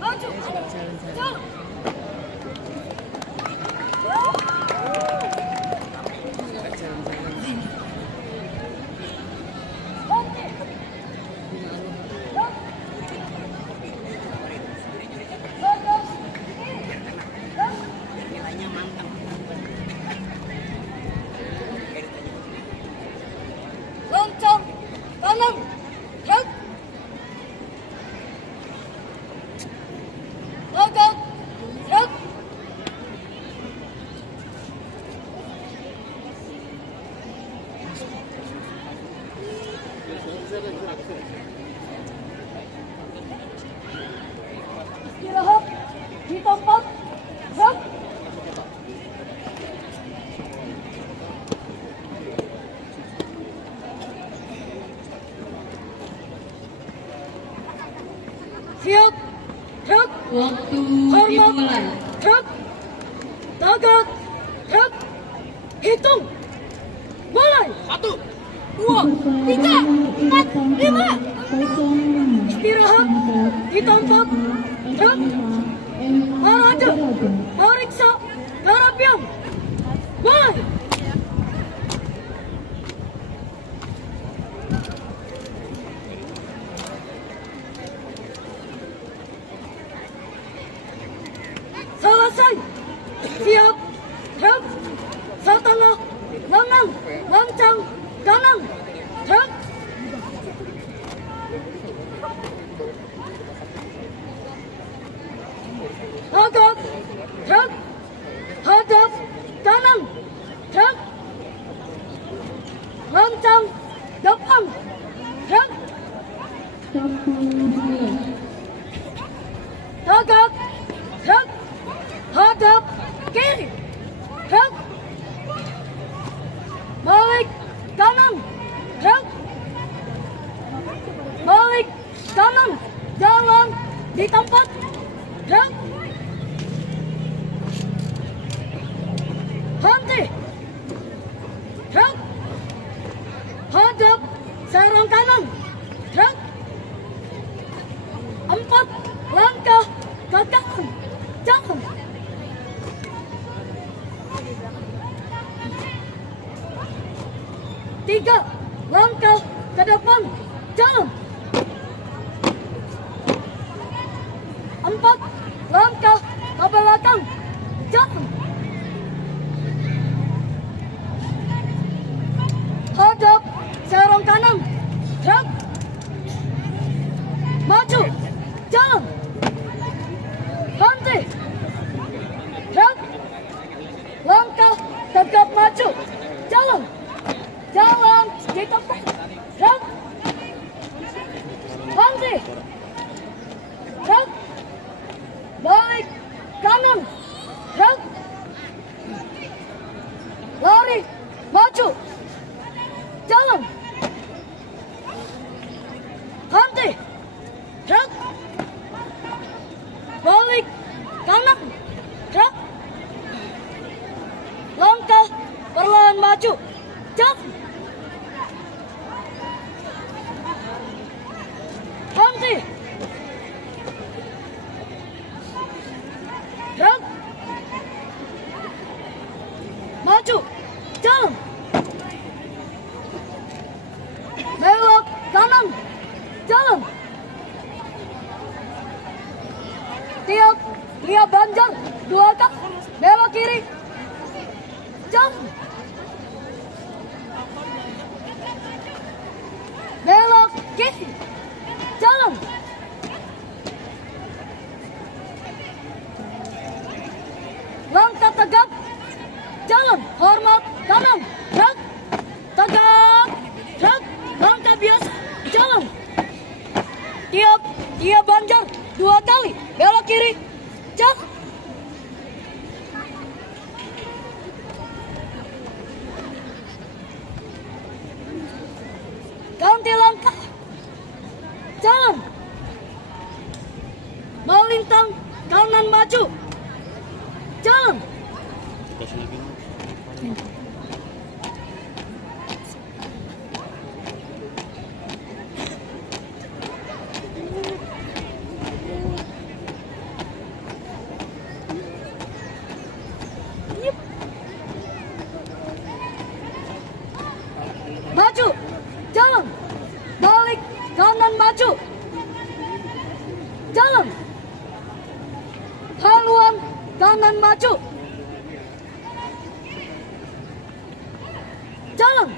maju, jalan. Lonceng kanan, gerak. Tagak, gerak. Istirahat di tempat, gerak. Siap, gerak. Waktu Hormat, dimulai. gerak. Tagak, gerak. Hitung. Mulai. 1, 2, 3, 4, 5. Istirahat di tempat, gerak. Maraja, periksa Karapian. Mulai. Selesai. Siap. Gerak. Setengah. Lengan. Lancang. Kanan. Gerak. Tagak. Gerak. Hadap. Kanan. Gerak. Lancang. Depan. Gerak. Tagak. Gerak. Hadap. Kiri. Gerak. Balik. Kanan. Gerak. Balik. Kanan. Jalan di tempat. Gerak. Henti. Gerak. Hadap. Serang kanan. Gerak. 4 langkah ke kanan. Jalan. Tiga langkah ke depan. Jalan. 4 langkah ke belakang. Jalan. Hadap. Serong kanan. Gerak. Maju. Jalan. Henti. Gerak. Langkah tegap maju. Jalan. Jalan di tempat. Gerak. Henti. Gerak. Balik. Kanan. Gerak. Lari. Maju. Jalan. Henti. Gerak. Balik. Kanan. Gerak. Langkah perlahan maju. Jalan. Henti. Gerak. Maju. Jalan. Belok kanan. Jalan. Tiap lihat Banjar 2 kaki. Belok kiri. Jalan. Belok kiri. Jalan. Langkah tegak. Jalan. Hormat kanan. Gerak. Tegak. Gerak. Langkah biasa. Jalan. Tiap Banjar 2 kali. Belok kiri. Jalan. Ganti langkah. Jalan. Melintang kanan maju. Jalan. jalan. Haluan kanan maju. Jalan.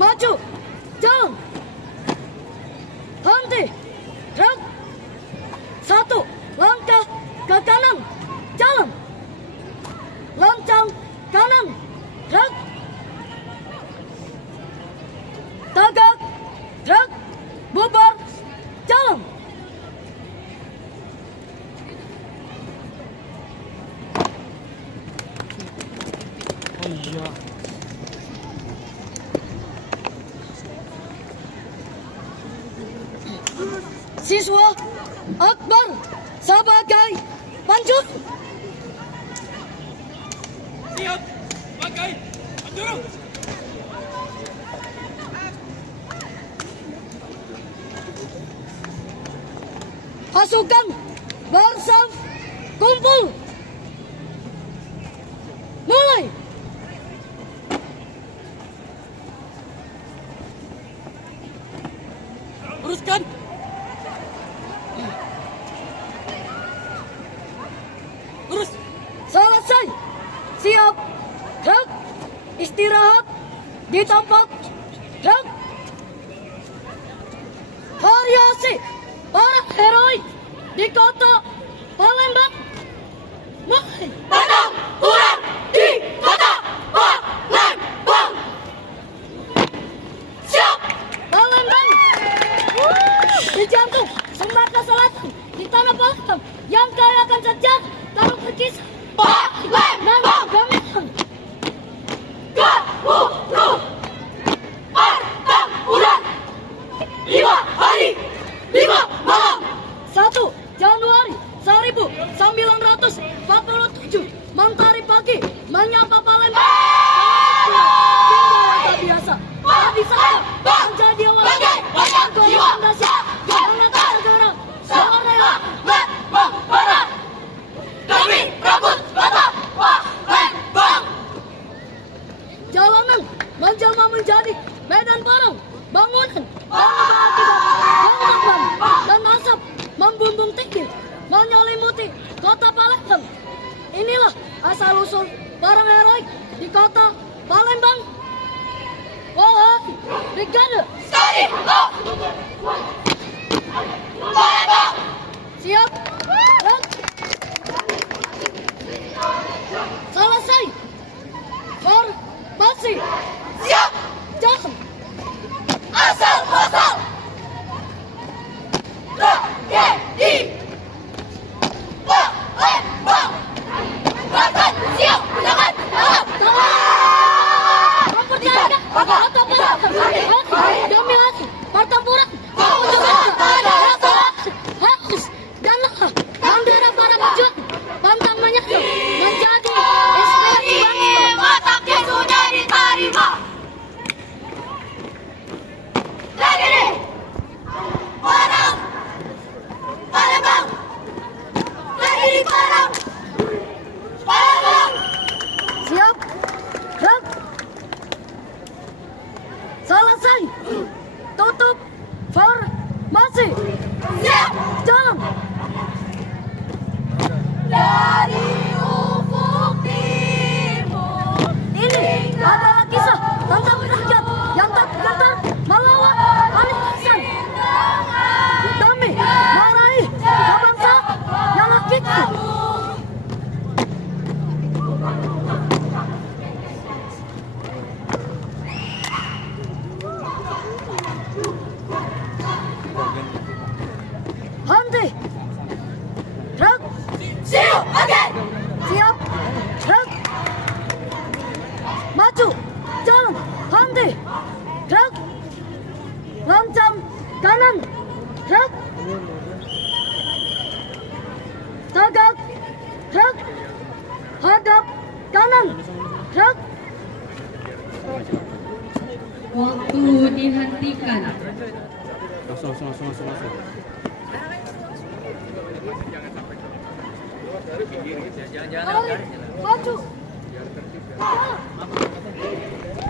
Maju, jalan. Henti, gerak. Satu langkah ke kanan, jalan. Lancang kanan, gerak. Tagak, gerak. Bubar, jalan. Oh iya. Siswa Akbar sebagai panjur. Siap, pakai penjuru. Pasukan bersaf kumpul. Mulai. Teruskan. Terus. Selesai. Siap. Gerak. Istirahat di tempat. Gerak. Variasi para heroik di kota Palembang. Mulai. Padang Urang di kota Palembang. Siap. Palembang. Di jantung Sumatera Selatan, di tanah Palembang yang kaya akan sejarah taruh berkisah. Palembang. Gamelan. Gaburu. Padang Urang. 5 hari 5 malam. 1 Januari 1947 mentari pagi menyapa Palembang. Singgah tak biasa. Tapi saya menjadi awal Banyak jiwa Indonesia yang akan segera seorang membara dari rambut kota Palembang. jalanan menjelma menjadi medan perang, bangunan berakibat bom dan asap membumbung tinggi menyelimuti kota Palembang. Inilah asal usul para heroik di kota Palembang. Wahai Brigade, Stadi of Palembang. siap. Gerak. Selesai. Formasi. Siap. Jalan. Asal-asal tragedi Palembang. Bahkan siap jangan malam. Mempercayakan kota Palembang demi hasil pertempuran harus dan lelah bendera para pejuang pantang menyerah menjadi inspirasi bangsa. Wataknya sudah diterima. Tragedi Padang Palembang. Tragedi Padang Palembang. Siap. Gerak. Selesai. Tutup formasi. Siap. Jalan. Dari ufuk timur. Ini adalah kisah tentang rakyat yang tak gentar melawan penindasan demi meraih kebangsaan yang hakiki. Henti. Gerak. Siap. Again. Siap. Gerak. Maju. Jalan. Henti. Gerak. Lancang kanan. Gerak. Tagak. Gerak. Hadap kanan. Gerak. Waktu dihentikan. Langsung. Lari, maju. Jalan.